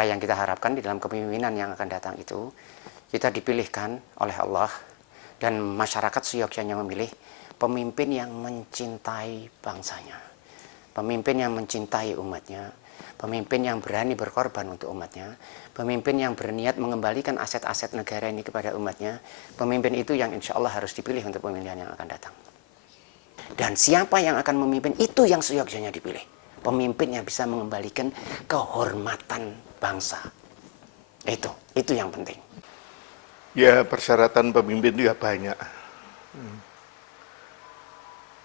Yang kita harapkan di dalam kepemimpinan yang akan datang itu, kita dipilihkan oleh Allah dan masyarakat seyogyanya memilih pemimpin yang mencintai bangsanya, pemimpin yang mencintai umatnya, pemimpin yang berani berkorban untuk umatnya, pemimpin yang berniat mengembalikan aset-aset negara ini kepada umatnya. Pemimpin itu yang insya Allah harus dipilih untuk pemilihan yang akan datang. Dan siapa yang akan memimpin itu yang seyogyanya dipilih. Pemimpin yang bisa mengembalikan kehormatan bangsa. Itu yang penting. Ya, persyaratan pemimpin itu ya banyak.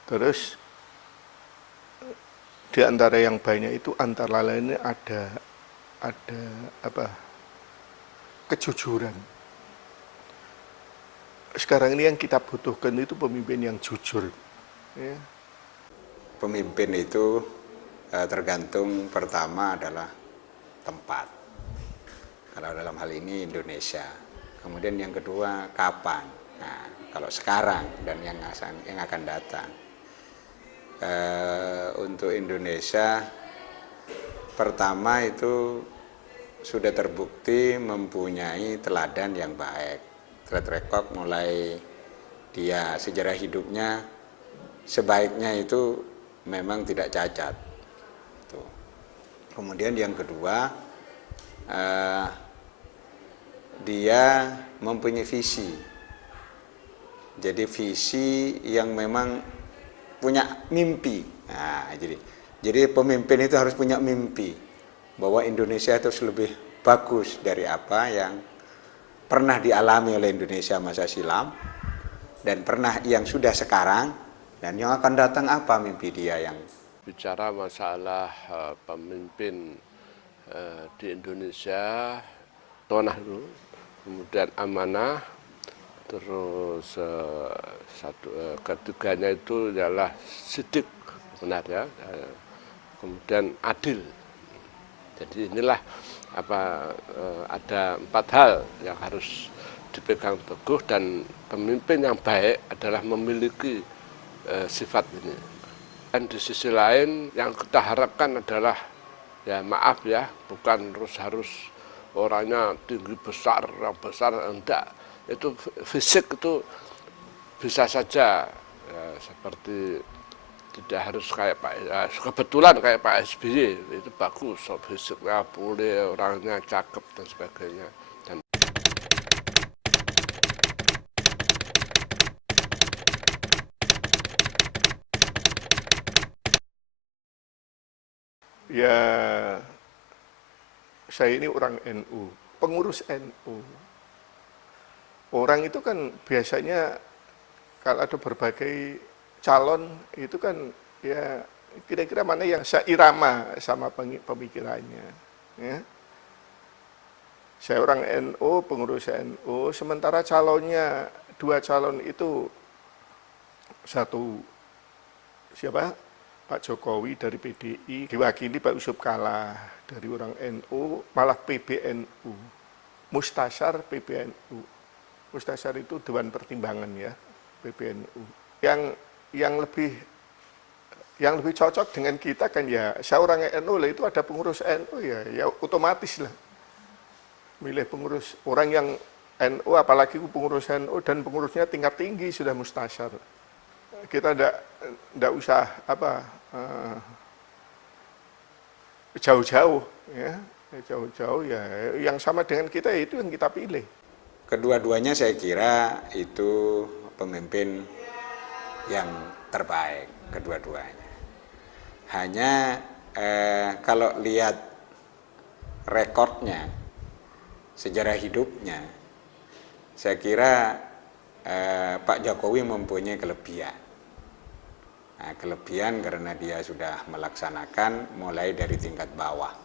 Terus di antara yang banyak itu antara lainnya ada apa? Kejujuran. Sekarang ini yang kita butuhkan itu pemimpin yang jujur. Ya. Pemimpin itu tergantung pertama adalah tempat. Kalau dalam hal ini Indonesia. Kemudian yang kedua kapan. Nah, kalau sekarang dan yang akan datang. Untuk Indonesia pertama itu sudah terbukti mempunyai teladan yang baik. Track record mulai dia sejarah hidupnya sebaiknya itu memang tidak cacat. Tuh. Kemudian yang kedua dia mempunyai visi. Jadi visi yang memang punya mimpi. Nah, jadi pemimpin itu harus punya mimpi bahwa Indonesia itu lebih bagus dari apa yang pernah dialami oleh Indonesia masa silam dan pernah yang sudah sekarang dan yang akan datang apa mimpi dia yang bicara masalah pemimpin di Indonesia, tonah dulu, kemudian amanah, terus ketiganya itu adalah sidik, benar ya, kemudian adil. Jadi inilah ada 4 hal yang harus dipegang teguh, dan pemimpin yang baik adalah memiliki sifat ini. Dan di sisi lain yang kita harapkan adalah, ya maaf ya, bukan harus orangnya tinggi besar, enggak. Itu fisik itu bisa saja, ya, seperti tidak harus kayak kebetulan kayak Pak SBY, itu bagus, fisiknya boleh, orangnya cakep dan sebagainya. Dan Ya, saya ini orang NU, pengurus NU. Orang itu kan biasanya kalau ada berbagai calon itu kan ya kira-kira mana yang seirama sama pemikirannya. Ya. Saya orang NU, pengurus NU, sementara calonnya 2 calon itu, satu siapa? Pak Jokowi dari PDI, diwakili Pak Yusuf Kalla dari orang NU, malah PBNU, Mustasyar PBNU. Mustasyar itu Dewan Pertimbangan ya, PBNU. Yang lebih cocok dengan kita kan ya, saya orang NU lah, itu ada pengurus NU ya otomatis lah. Milih pengurus orang yang NU, apalagi pengurus NU dan pengurusnya tingkat tinggi sudah Mustasyar. Kita tidak usah jauh-jauh ya, yang sama dengan kita itu yang kita pilih. Kedua-duanya saya kira itu pemimpin yang terbaik, kedua-duanya. Hanya kalau lihat rekornya, sejarah hidupnya, saya kira Pak Jokowi mempunyai kelebihan. Nah, kelebihan karena dia sudah melaksanakan mulai dari tingkat bawah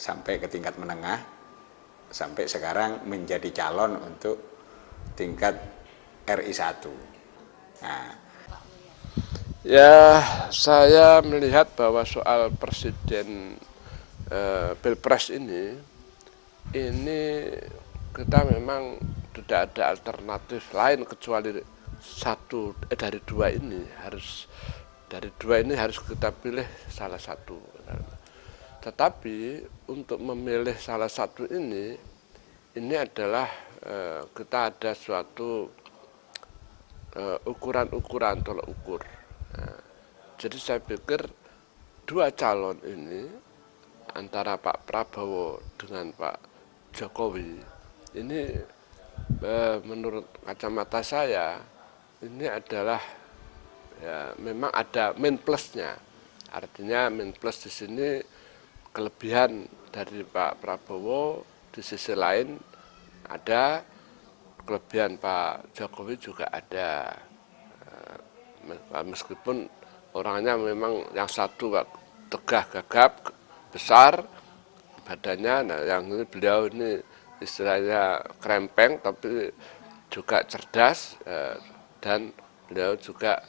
sampai ke tingkat menengah, sampai sekarang menjadi calon untuk tingkat RI 1. Nah, ya, saya melihat bahwa soal presiden Pilpres ini kita memang tidak ada alternatif lain kecuali dari dua ini harus kita pilih salah satu. Tetapi untuk memilih salah satu ini adalah kita ada suatu ukuran-ukuran tolak ukur. Jadi saya pikir dua calon ini antara Pak Prabowo dengan Pak Jokowi ini menurut kacamata saya ini adalah ya memang ada min plusnya. Artinya min plus di sini kelebihan dari Pak Prabowo, di sisi lain ada kelebihan Pak Jokowi juga ada. Meskipun orangnya memang yang satu tegah gagap besar badannya, nah yang ini beliau ini istilahnya krempeng tapi juga cerdas dan beliau juga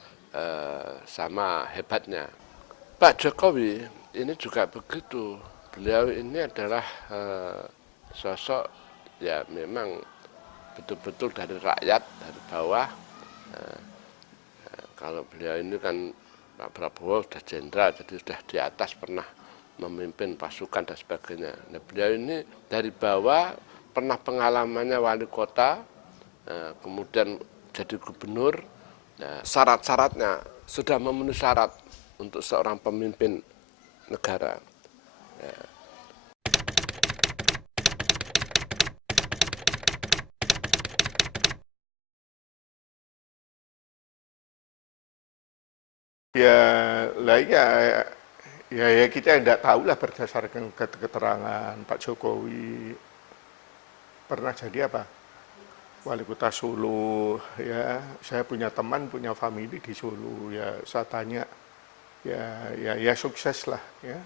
sama hebatnya. Pak Jokowi ini juga begitu, beliau ini adalah sosok ya memang betul-betul dari rakyat, dari bawah. Kalau beliau ini kan Pak Prabowo sudah jenderal, jadi sudah di atas, pernah memimpin pasukan dan sebagainya. Nah, beliau ini dari bawah, pernah pengalamannya wali kota, kemudian jadi gubernur. Nah, syarat-syaratnya sudah memenuhi syarat untuk seorang pemimpin negara. Ya, lah ya kita tidak tahu lah berdasarkan keterangan Pak Jokowi pernah jadi apa? Wali kota Solo, ya saya punya teman, punya famili di Solo, ya saya tanya, ya sukses lah, ya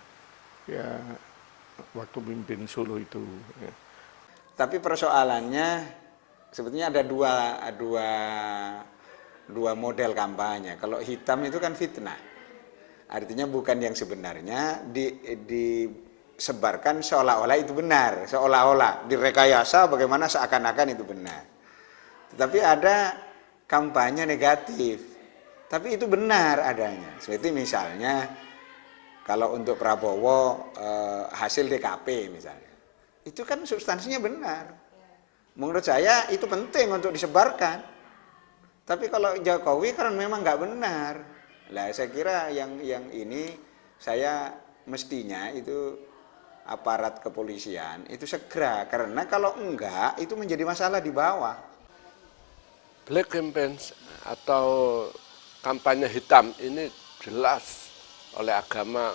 waktu mimpin Solo itu. Ya. Tapi persoalannya sebetulnya ada dua model kampanye. Kalau hitam itu kan fitnah. Artinya bukan yang sebenarnya disebarkan seolah-olah itu benar, seolah-olah direkayasa bagaimana seakan-akan itu benar. Tetapi ada kampanye negatif. Tapi itu benar adanya. Seperti misalnya kalau untuk Prabowo hasil DKP misalnya. Itu kan substansinya benar. Menurut saya itu penting untuk disebarkan. Tapi kalau Jokowi kan memang nggak benar. Lah saya kira yang ini saya mestinya itu aparat kepolisian itu segera, karena kalau enggak itu menjadi masalah di bawah. Black campaign atau kampanye hitam ini jelas oleh agama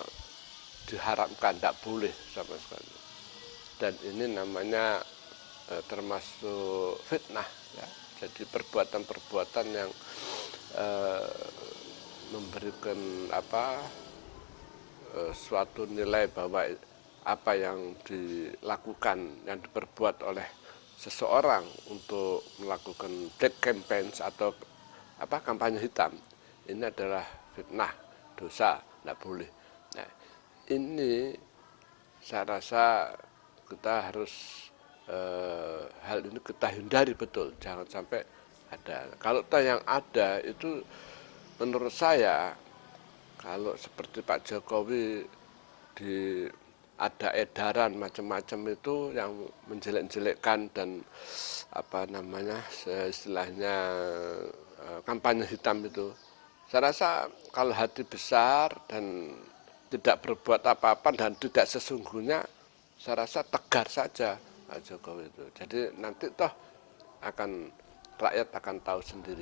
diharamkan, tidak boleh sama sekali. Dan ini namanya termasuk fitnah, ya. Jadi perbuatan-perbuatan yang memberikan suatu nilai bahwa apa yang dilakukan, yang diperbuat oleh seseorang untuk melakukan black campaign atau kampanye hitam, ini adalah fitnah, dosa, tidak boleh. Nah, ini saya rasa kita harus hal ini kita hindari betul, jangan sampai ada. Kalau yang ada itu menurut saya, kalau seperti Pak Jokowi ada edaran macam-macam itu yang menjelek-jelekkan dan istilahnya kampanye hitam itu, saya rasa kalau hati besar dan tidak berbuat apa-apa dan tidak sesungguhnya, saya rasa tegar saja Pak Jokowi itu. Jadi nanti toh rakyat akan tahu sendiri.